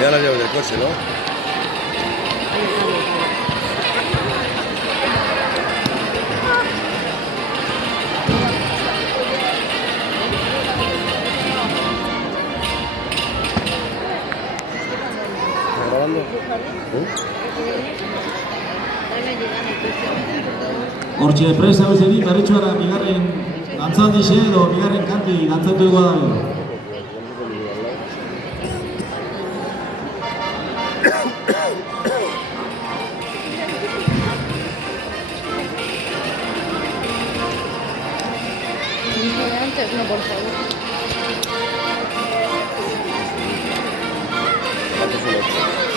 Ya la llave del coche, ¿no? ¿Estás grabando? Hortxe, presa bezeri, berritxuara bigarren dantzaldixe edo bigarren kanti dantzatu dugu dago. Antes, no, por favor. ¿Cuántos son estos?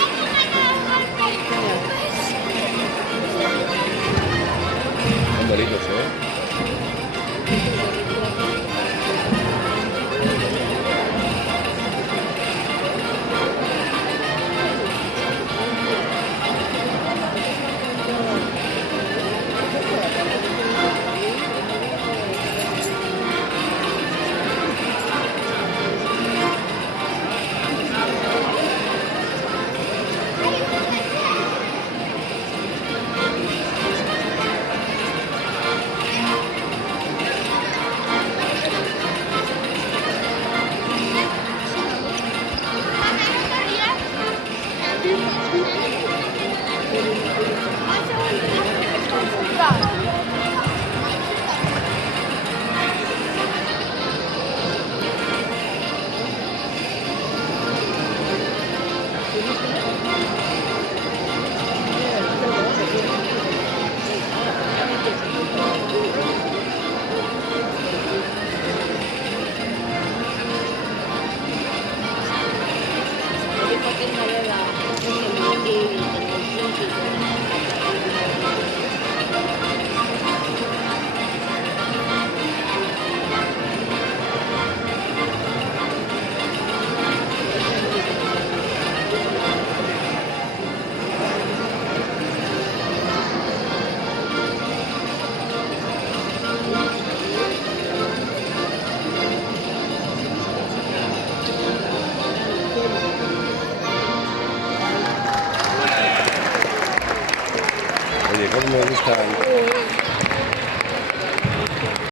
Son bonitos, ¿eh?